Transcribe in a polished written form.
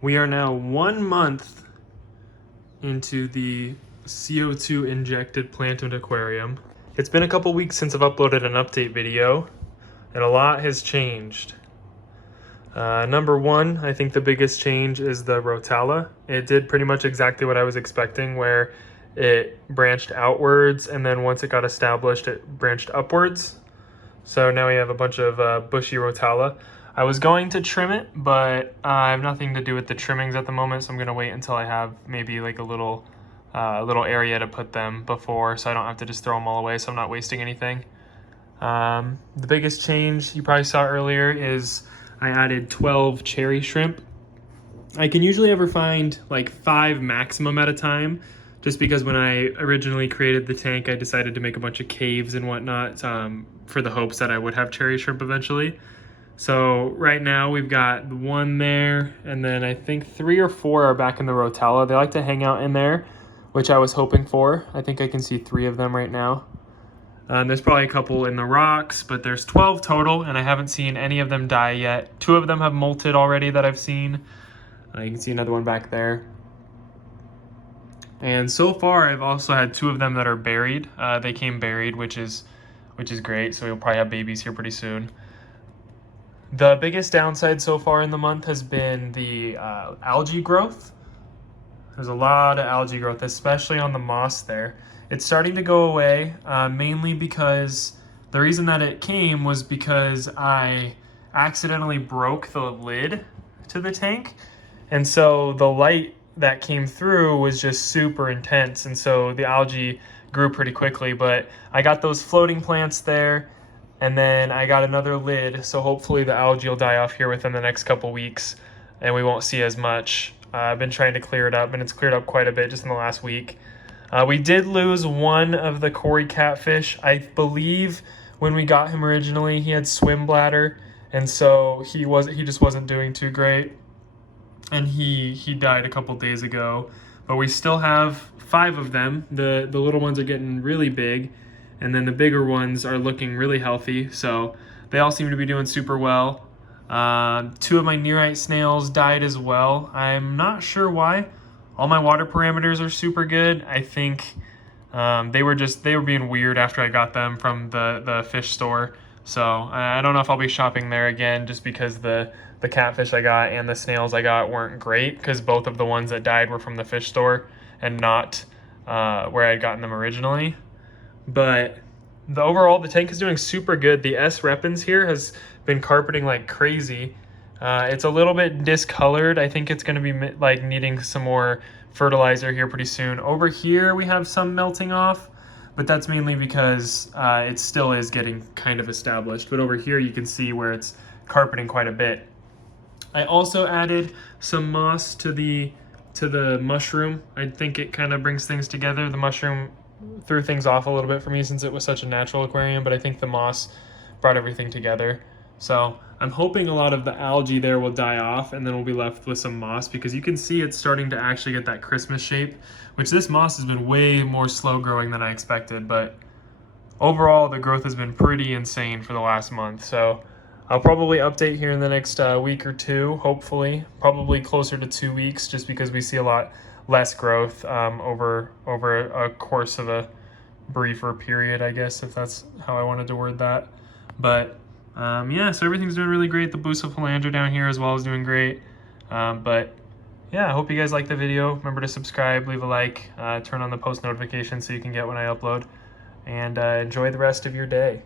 We are now 1 month into the CO2 injected planted aquarium. It's been a couple weeks since I've uploaded an update video, and a lot has changed. Number one, I think the biggest change is the rotella. It did pretty much exactly what I was expecting, where it branched outwards, and then once it got established, it branched upwards. So now we have a bunch of bushy rotella. I was going to trim it, but I have nothing to do with the trimmings at the moment, so I'm gonna wait until I have maybe like a little area to put them before, so I don't have to just throw them all away, so I'm not wasting anything. The biggest change you probably saw earlier is I added 12 cherry shrimp. I can usually ever find like 5 maximum at a time, just because when I originally created the tank, I decided to make a bunch of caves and whatnot for the hopes that I would have cherry shrimp eventually. So right now we've got one there, and then I think 3 or 4 are back in the rotella. They like to hang out in there, which I was hoping for. I think I can see 3 of them right now. There's probably a couple in the rocks, but there's 12 total, and I haven't seen any of them die yet. 2 of them have molted already that I've seen. You can see another one back there. And so far, I've also had 2 of them that are buried. They came buried, which is great. So we'll probably have babies here pretty soon. The biggest downside so far in the month has been the algae growth. There's a lot of algae growth, especially on the moss there. It's starting to go away, mainly because the reason that it came was because I accidentally broke the lid to the tank. And so the light that came through was just super intense, and so the algae grew pretty quickly. But I got those floating plants there, and then I got another lid, so hopefully the algae will die off here within the next couple weeks and we won't see as much. I've been trying to clear it up, and it's cleared up quite a bit just in the last week. We did lose one of the Cory catfish. I believe when we got him originally, he had swim bladder, and so he just wasn't doing too great, and he died a couple days ago. But we still have 5 of them. The little ones are getting really big, and then the bigger ones are looking really healthy, so they all seem to be doing super well. 2 of my nearite snails died as well. I'm not sure why. All my water parameters are super good. I think they were being weird after I got them from the fish store. So I don't know if I'll be shopping there again, just because the catfish I got and the snails I got weren't great, because both of the ones that died were from the fish store and not where I had gotten them originally. But overall, the tank is doing super good. The S. repens here has been carpeting like crazy. It's a little bit discolored. I think it's going to be like needing some more fertilizer here pretty soon. Over here we have some melting off, but that's mainly because it still is getting kind of established. But over here you can see where it's carpeting quite a bit. I also added some moss to the mushroom. I think it kind of brings things together. The mushroom threw things off a little bit for me since it was such a natural aquarium, but I think the moss brought everything together. So I'm hoping a lot of the algae there will die off, and then we'll be left with some moss, because you can see it's starting to actually get that Christmas shape, which this moss has been way more slow growing than I expected. But overall, the growth has been pretty insane for the last month. So I'll probably update here in the next week or 2, hopefully, probably closer to 2 weeks, just because we see a lot less growth over a course of a briefer period, I guess, if that's how I wanted to word that. But yeah, so everything's doing really great. The Bucephalandra down here as well is doing great. But yeah, I hope you guys liked the video. Remember to subscribe, leave a like, turn on the post notifications so you can get when I upload, and enjoy the rest of your day.